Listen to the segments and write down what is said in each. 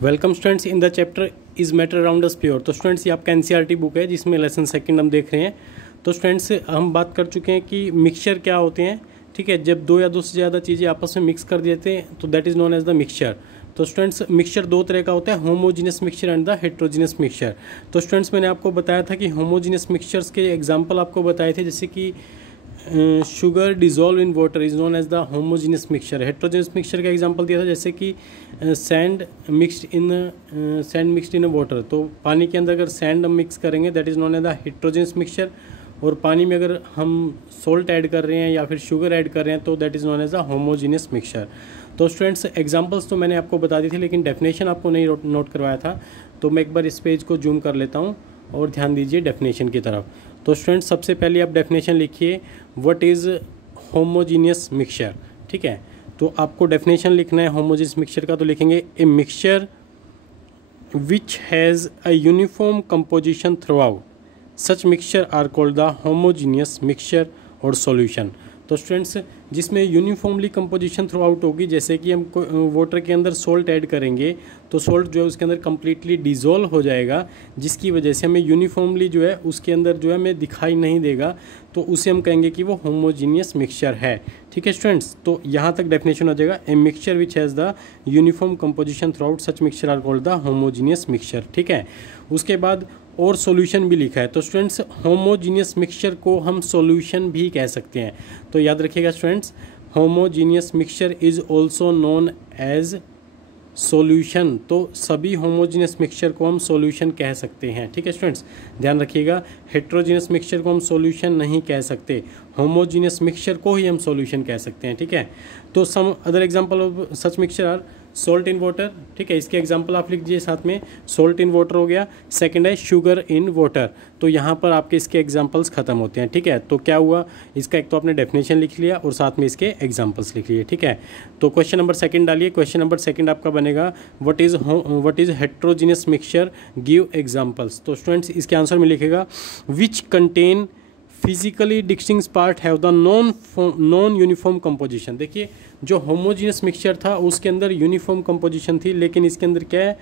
Welcome students in the chapter is matter around us pure. तो students ये आपका NCERT book है जिसमें लेसन सेकंड हम देख रहे हैं। तो स्टूडेंट्स हम बात कर चुके हैं कि मिक्सचर क्या होते हैं। ठीक है, जब दो या दो से ज़्यादा चीज़ें आपस में मिक्स कर देते हैं तो that is known as the mixture. तो स्टूडेंट्स मिक्सचर दो तरह का होता है, homogeneous mixture and the heterogeneous mixture. तो स्टूडेंट्स मैंने आपको बताया था कि होमोजीनियस मिक्सचर्स के एग्जाम्पल आपको बताए थे, जैसे कि sugar dissolve in water is known as the homogeneous mixture. Heterogeneous mixture का एग्जांपल दिया था जैसे कि सैंड मिक्सड इन वाटर। तो पानी के अंदर अगर सैंड हम मिक्स करेंगे that is known as the heterogeneous mixture, और पानी में अगर हम सोल्ट ऐड कर रहे हैं या फिर शुगर ऐड कर रहे हैं तो that is known as the homogeneous mixture. तो स्टूडेंट्स एग्जांपल्स तो मैंने आपको बता दी थी लेकिन डेफिनेशन आपको नहीं नोट करवाया था, तो मैं एक बार इस पेज को जूम कर लेता हूँ और ध्यान दीजिए डेफिनेशन की तरफ। तो स्टूडेंट्स सबसे पहले आप डेफिनेशन लिखिए, व्हाट इज़ होमोजीनियस मिक्सचर। ठीक है, तो आपको डेफिनेशन लिखना है होमोजीनियस मिक्सचर का, तो लिखेंगे a mixture which has a uniform composition throughout, such mixture are called the homogeneous mixture और सॉल्यूशन। तो स्टूडेंट्स जिसमें यूनिफॉर्मली कंपोजिशन थ्रू आउट होगी, जैसे कि हम वाटर के अंदर सोल्ट ऐड करेंगे तो सोल्ट जो है उसके अंदर कम्प्लीटली डिज़ोल्व हो जाएगा, जिसकी वजह से हमें यूनिफॉर्मली जो है उसके अंदर जो है हमें दिखाई नहीं देगा, तो उसे हम कहेंगे कि वो होमोजीनियस मिक्सचर है। ठीक है स्टूडेंट्स, तो यहाँ तक डेफिनेशन हो जाएगा, a mixture which has the uniform composition throughout, such mixture are called the homogeneous mixture. ठीक है, उसके बाद और सॉल्यूशन भी लिखा है। तो स्टूडेंट्स होमोजीनियस मिक्सचर को हम सॉल्यूशन भी कह सकते हैं। तो याद रखिएगा students, homogeneous mixture is also known as solution. तो सभी होमोजीनियस मिक्सचर को हम सॉल्यूशन कह सकते हैं। ठीक है स्टूडेंट्स, ध्यान रखिएगा, हेट्रोजीनियस मिक्सचर को हम सॉल्यूशन नहीं कह सकते, होमोजीनियस मिक्सचर को ही हम सॉल्यूशन कह सकते हैं। ठीक है, तो some other example of such mixture are salt in water. ठीक है, इसके एग्जांपल आप लिख दीजिए साथ में, सॉल्ट इन वाटर हो गया। सेकंड है शुगर इन वाटर। तो यहाँ पर आपके इसके एग्जांपल्स खत्म होते हैं। ठीक है, तो क्या हुआ, इसका एक तो आपने डेफिनेशन लिख लिया और साथ में इसके एग्जांपल्स लिख लिए। ठीक है, तो क्वेश्चन नंबर सेकंड डालिए। क्वेश्चन नंबर सेकंड आपका बनेगा, what is heterogeneous mixture, give examples. तो स्टूडेंट्स इसके आंसर में लिखेगा, which contain physically distinct part have the non uniform composition. देखिए, जो होमोजीनियस मिक्सचर था उसके अंदर यूनिफॉर्म कंपोजिशन थी, लेकिन इसके अंदर क्या है,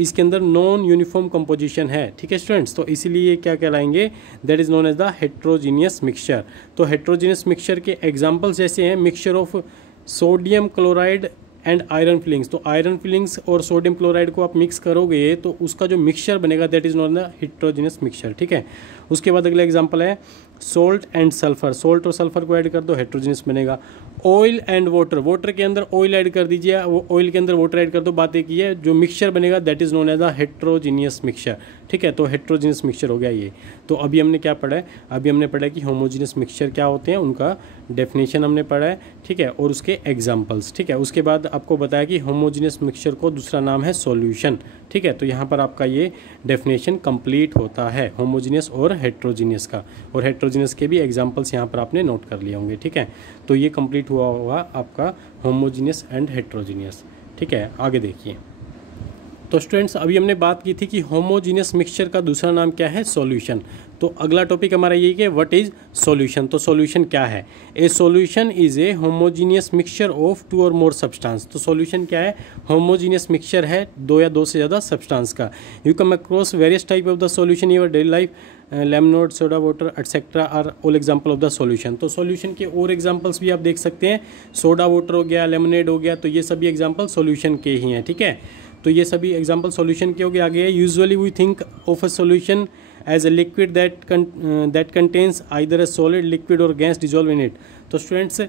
इसके अंदर नॉन यूनिफॉर्म कंपोजिशन है। ठीक है स्टूडेंट्स, तो इसीलिए क्या कहलाएंगे, that is known as the heterogeneous mixture. तो हेट्रोजीनियस मिक्सचर के एग्जांपल्स जैसे हैं, mixture of sodium chloride and iron filings. तो आयरन फिलिंग्स और सोडियम क्लोराइड को आप मिक्स करोगे तो उसका जो मिक्सचर बनेगा that is known the heterogeneous mixture. ठीक है, उसके बाद अगला एग्जांपल है सोल्ट एंड सल्फर। सोल्ट और सल्फर को ऐड कर दो, हेट्रोजीनियस बनेगा। ऑयल एंड वाटर, वाटर के अंदर ऑयल ऐड कर दीजिए, वो ऑयल के अंदर वाटर ऐड कर दो, बात एक ही है, जो मिक्सचर बनेगा that is known as the heterogeneous mixture. ठीक है, तो हेट्रोजीनियस मिक्सचर हो गया ये। तो अभी हमने क्या पढ़ा है, अभी हमने पढ़ा है कि होमोजीनियस मिक्सचर क्या होते हैं, उनका डेफिनेशन हमने पढ़ा है। ठीक है, और उसके एग्जाम्पल्स। ठीक है, उसके बाद आपको बताया कि होमोजीनियस मिक्सचर को दूसरा नाम है सॉल्यूशन। ठीक है, तो यहाँ पर आपका ये डेफिनेशन कंप्लीट होता है होमोजीनियस और हेट्रोजीनियस का, और हेट्रोजीनियस के भी एग्जांपल्स यहाँ पर आपने नोट कर लिए होंगे। ठीक है, तो ये कंप्लीट हुआ होगा आपका होमोजीनियस एंड हेट्रोजीनियस। ठीक है, आगे देखिए। तो स्टूडेंट्स अभी हमने बात की थी कि होमोजीनियस मिक्सचर का दूसरा नाम क्या है, सॉल्यूशन। तो अगला टॉपिक हमारा यही कि व्हाट इज सॉल्यूशन। तो सॉल्यूशन क्या है, a solution is a homogeneous mixture of two और मोर सब्सटेंस। तो सॉल्यूशन क्या है, होमोजीनियस मिक्सचर है दो या दो से ज़्यादा सब्सटेंस का। You come across various type of the solution in your daily life, lemonade, soda water etcetera are all example of the solution. तो सॉल्यूशन के और एग्जाम्पल्स भी आप देख सकते हैं, सोडा वाटर हो गया, लेमनेड हो गया, तो ये सभी एग्जाम्पल सॉल्यूशन के ही हैं। ठीक है, तो ये सभी एग्जाम्पल सॉल्यूशन के हो गए। आगे है, usually we think of a solution as a liquid that contains either a solid, liquid और गैस डिजोल्व इन इट। तो स्टूडेंट्स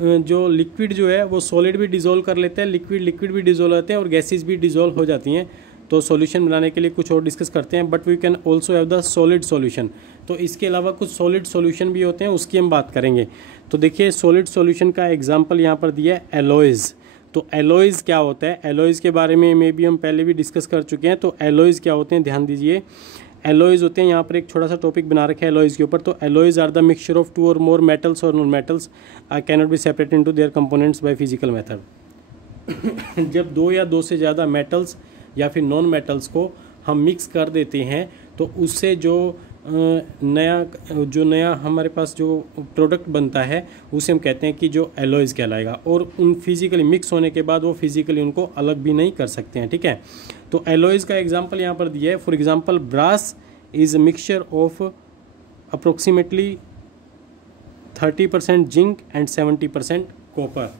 जो लिक्विड जो है वो सॉलिड भी डिजोल्व कर लेते हैं, लिक्विड भी डिजोल्व होते हैं और गैसेज भी डिजोल्व हो जाती हैं। तो सॉल्यूशन बनाने के लिए कुछ और डिस्कस करते हैं, but we can also have the solid solution. तो इसके अलावा कुछ सॉलिड सॉल्यूशन भी होते हैं, उसकी हम बात करेंगे। तो देखिए, सॉलिड सॉल्यूशन का एग्जाम्पल यहाँ पर दिया है एलॉयज़। तो एलॉयज़ क्या होता है, एलॉयज़ के बारे में भी हम पहले भी डिस्कस कर चुके हैं। तो एलॉयज़ क्या होते हैं, ध्यान दीजिए, एलॉयज़ होते हैं, यहाँ पर एक छोटा सा टॉपिक बना रखा है एलॉयज़ के ऊपर। तो alloys are the mixture of two और मोर मेटल्स और non metals I cannot be separated into their components by physical method. जब दो या दो से ज़्यादा मेटल्स या फिर नॉन मेटल्स को हम मिक्स कर देते हैं तो उससे जो नया हमारे पास जो प्रोडक्ट बनता है उसे हम कहते हैं कि जो एलॉयज़ कहलाएगा, और उन फिजिकली मिक्स होने के बाद वो फिजिकली उनको अलग भी नहीं कर सकते हैं, ठीक है। तो एलॉयज़ का एग्जांपल यहाँ पर दिया है। For example brass is a mixture of approximately 30% zinc and 70% copper.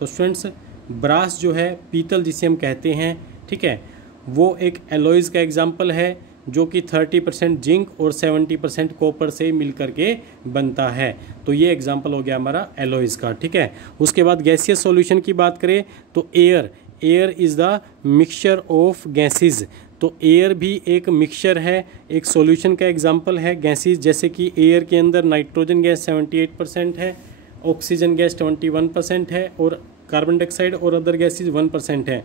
तो स्टूडेंट्स, ब्रास जो है, पीतल जिसे हम कहते हैं, ठीक है, वो एक एलॉयज़ का एग्जांपल है जो कि 30% जिंक और 70% कॉपर से मिल करके बनता है। तो ये एग्जांपल हो गया हमारा एलॉयज़ का, ठीक है। उसके बाद गैसियस सॉल्यूशन की बात करें तो air is the mixture of gases. तो एयर भी एक मिक्सचर है, एक सॉल्यूशन का एग्जांपल है गैसेस। जैसे कि एयर के अंदर नाइट्रोजन गैस 78% है, ऑक्सीजन गैस 21% है, और कार्बन डाइऑक्साइड और अदर गैसेस 1% है।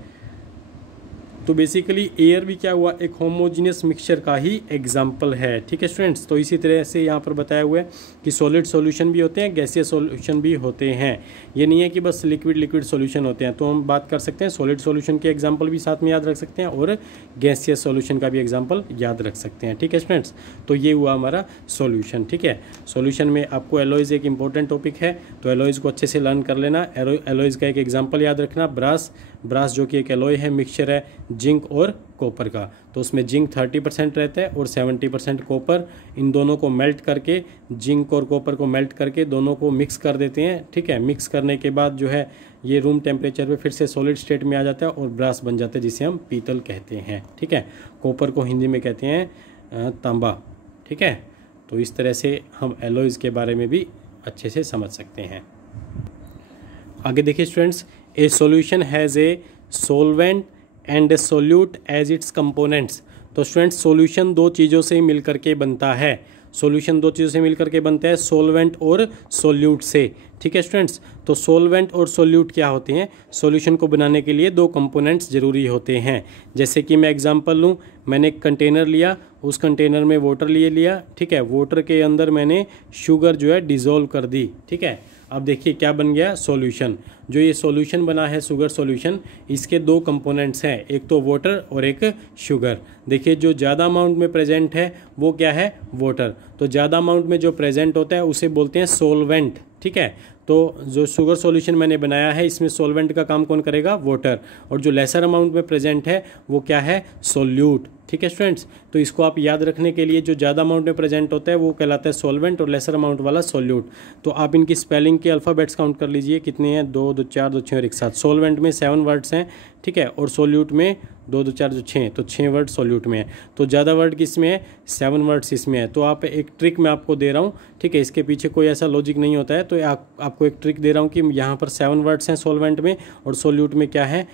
तो बेसिकली एयर भी क्या हुआ, एक होमोजीनियस मिक्सचर का ही एग्जाम्पल है, ठीक है स्टूडेंट्स। तो इसी तरह से यहाँ पर बताया हुआ है कि सॉलिड सॉल्यूशन भी होते हैं, गैसियस सॉल्यूशन भी होते हैं। ये नहीं है कि बस लिक्विड सॉल्यूशन होते हैं। तो हम बात कर सकते हैं सॉलिड सॉल्यूशन के एग्जाम्पल भी साथ में याद रख सकते हैं और गैसियस सॉल्यूशन का भी एग्जाम्पल याद रख सकते हैं, ठीक है स्टूडेंट्स। तो ये हुआ हमारा सॉल्यूशन, ठीक है। सॉल्यूशन में आपको एलॉयज़ एक इंपॉर्टेंट टॉपिक है, तो एलॉयज़ को अच्छे से लर्न कर लेना। एलॉयज़ का एक एग्जाम्पल याद रखना, ब्रास जो कि एक एलॉय है, मिक्सचर है जिंक और कॉपर का। तो उसमें जिंक 30% रहता है और 70% कॉपर। इन दोनों को मेल्ट करके, जिंक और कॉपर को मेल्ट करके दोनों को मिक्स कर देते हैं, ठीक है। मिक्स करने के बाद जो है ये रूम टेम्परेचर पे फिर से सॉलिड स्टेट में आ जाता है और ब्रास बन जाता है जिसे हम पीतल कहते हैं, ठीक है। कॉपर को हिंदी में कहते हैं तांबा, ठीक है। तो इस तरह से हम एलॉयज़ के बारे में भी अच्छे से समझ सकते हैं। आगे देखिए students, a solution has a solvent and a solute as its components. तो स्टूडेंट्स, सॉल्यूशन दो चीज़ों से मिल करके बनता है। सॉल्यूशन दो चीज़ों से मिल करके बनता है, सॉल्वेंट और सोल्यूट से, ठीक है स्टूडेंट्स। तो सॉल्वेंट और सोल्यूट क्या होते हैं? सॉल्यूशन को बनाने के लिए दो कंपोनेंट्स जरूरी होते हैं। जैसे कि मैं एग्जांपल लूँ, मैंने एक कंटेनर लिया, उस कंटेनर में वाटर लिया, ठीक है। वाटर के अंदर मैंने शुगर जो है डिज़ोल्व कर दी, ठीक है। अब देखिए क्या बन गया, सॉल्यूशन। जो ये सॉल्यूशन बना है शुगर सॉल्यूशन, इसके दो कंपोनेंट्स हैं, एक तो वाटर और एक शुगर। देखिए जो ज़्यादा अमाउंट में प्रेजेंट है वो क्या है, वाटर। तो ज़्यादा अमाउंट में जो प्रेजेंट होता है उसे बोलते हैं सॉल्वेंट, ठीक है। तो जो शुगर सॉल्यूशन मैंने बनाया है इसमें सॉल्वेंट का काम कौन करेगा, वाटर। और जो लेसर अमाउंट में प्रेजेंट है वो क्या है, सोल्यूट, ठीक है स्टूडेंट्स। तो इसको आप याद रखने के लिए जो ज़्यादा अमाउंट में प्रेजेंट होता है वो कहलाता है सॉल्वेंट और लेसर अमाउंट वाला सोल्यूट। तो आप इनकी स्पेलिंग के अल्फ़ाबेट्स काउंट कर लीजिए, कितने हैं, 2 2 4 2 6 और एक साथ। सॉल्वेंट में 7 वर्ड्स हैं, ठीक है, और सोल्यूट में 2 2 4 6, तो 6 वर्ड सोल्यूट में है। तो ज़्यादा वर्ड किस में है, 7 वर्ड्स इसमें है। तो आप एक ट्रिक मैं आपको दे रहा हूँ, ठीक है, इसके पीछे कोई ऐसा लॉजिक नहीं होता है। तो आपको एक ट्रिक दे रहा हूँ कि यहाँ पर 7 वर्ड्स हैं सॉल्वेंट में और सोल्यूट में क्या है,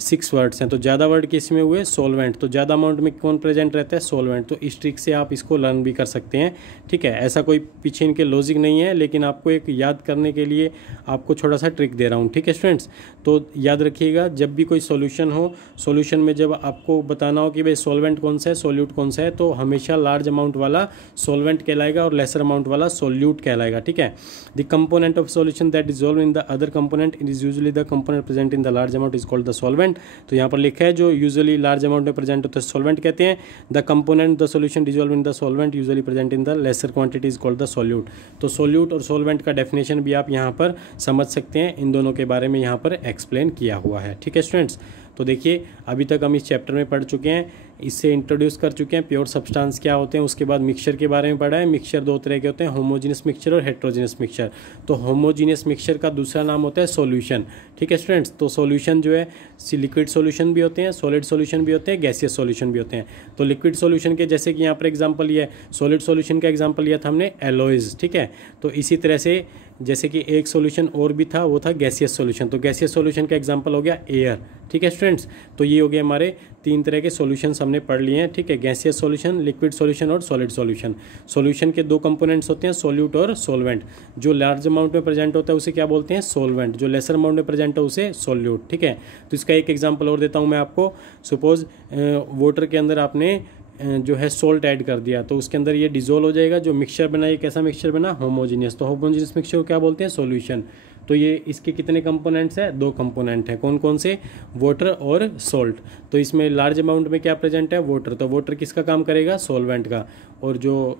6 वर्ड्स हैं। तो ज़्यादा वर्ड किस में हुए, सॉल्वेंट। तो ज़्यादा अमाउंट में कौन प्रेजेंट रहता है, सॉल्वेंट। तो इस ट्रिक से आप इसको लर्न भी कर सकते हैं, ठीक है। ऐसा कोई पीछे इनके लॉजिक नहीं है, लेकिन आपको एक याद करने के लिए आपको थोड़ा सा ट्रिक दे रहा हूँ, ठीक है स्टूडेंट्स। तो याद रखिएगा, जब भी कोई सॉल्यूशन हो, सॉल्यूशन में जब आपको बताना हो कि भाई सॉल्वेंट कौन सा है, सोल्यूट कौन सा है, तो हमेशा लार्ज अमाउंट वाला सॉल्वेंट कहलाएगा और लेसर अमाउंट वाला सोल्यूट कहलाएगा, ठीक है। The component of solution that dissolve in the other component is usually the component present in the large amount is called the solvent. तो यहाँ पर लिखा है जो यूजुअली लार्ज अमाउंट में प्रेजेंट होता है सॉल्वेंट कहते हैं। The component the solution dissolve in the solvent usually present in the lesser quantity is called the solute. तो सोल्यूट और सॉल्वेंट का डेफिनेशन भी आप यहाँ पर समझ सकते हैं, इन दोनों के बारे में यहाँ पर एक्सप्लेन किया हुआ है, ठीक है स्टूडेंट्स। तो देखिए अभी तक हम इस चैप्टर में पढ़ चुके हैं, इससे इंट्रोड्यूस कर चुके हैं प्योर सब्सटेंस क्या होते हैं। उसके बाद मिक्सचर के बारे में पढ़ा है। मिक्सचर दो तरह के होते हैं, होमोजीनियस मिक्सचर और हेट्रोजीनियस मिक्सचर। तो होमोजीनियस मिक्सचर का दूसरा नाम होता है सॉल्यूशन, ठीक है स्टूडेंट्स। तो सॉल्यूशन जो है लिक्विड सॉल्यूशन भी होते हैं, सॉलिड सॉल्यूशन भी होते हैं, गैसियस सॉल्यूशन भी होते हैं। तो लिक्विड सॉल्यूशन के जैसे कि यहाँ पर एग्जाम्पल लिया है, सॉलिड सॉल्यूशन का एग्जाम्पल लिया था हमने एलॉयज़, ठीक है। तो इसी तरह से जैसे कि एक सॉल्यूशन और भी था, वो था गैसियस सॉल्यूशन। तो गैसियस सॉल्यूशन का एग्जांपल हो गया एयर, ठीक है स्टूडेंट्स। तो ये हो गए हमारे 3 तरह के सॉल्यूशंस हमने पढ़ लिए हैं, ठीक है। गैसियस सॉल्यूशन, लिक्विड सॉल्यूशन और सॉलिड सॉल्यूशन। सॉल्यूशन के 2 कंपोनेंट्स होते हैं, सोल्यूट और सॉल्वेंट। जो लार्ज अमाउंट में प्रेजेंट होता है उसे क्या बोलते हैं, सॉल्वेंट। जो लेसर अमाउंट में प्रेजेंट है उसे सोल्यूट, ठीक है। तो इसका एक एग्जाम्पल और देता हूँ मैं आपको। सपोज वाटर के अंदर आपने जो है सोल्ट ऐड कर दिया, तो उसके अंदर ये डिजोल्व हो जाएगा। जो मिक्सचर बना, ये कैसा मिक्सचर बना, होमोजीनियस। तो होमोजीनियस मिक्सचर को क्या बोलते हैं, सॉल्यूशन। तो ये इसके कितने कंपोनेंट्स हैं, 2 कंपोनेंट हैं, कौन कौन से, वाटर और सॉल्ट। तो इसमें लार्ज अमाउंट में क्या प्रेजेंट है, वाटर, तो वाटर किसका काम करेगा, सॉल्वेंट का, और जो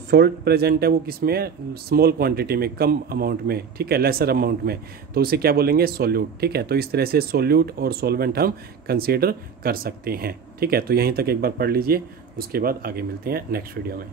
सॉल्ट प्रेजेंट है वो किस में है, स्मॉल क्वांटिटी में, कम अमाउंट में, ठीक है, लेसर अमाउंट में, तो उसे क्या बोलेंगे, सोल्यूट, ठीक है। तो इस तरह से सोल्यूट और सॉल्वेंट हम कंसीडर कर सकते हैं, ठीक है। तो यहीं तक एक बार पढ़ लीजिए, उसके बाद आगे मिलते हैं नेक्स्ट वीडियो में।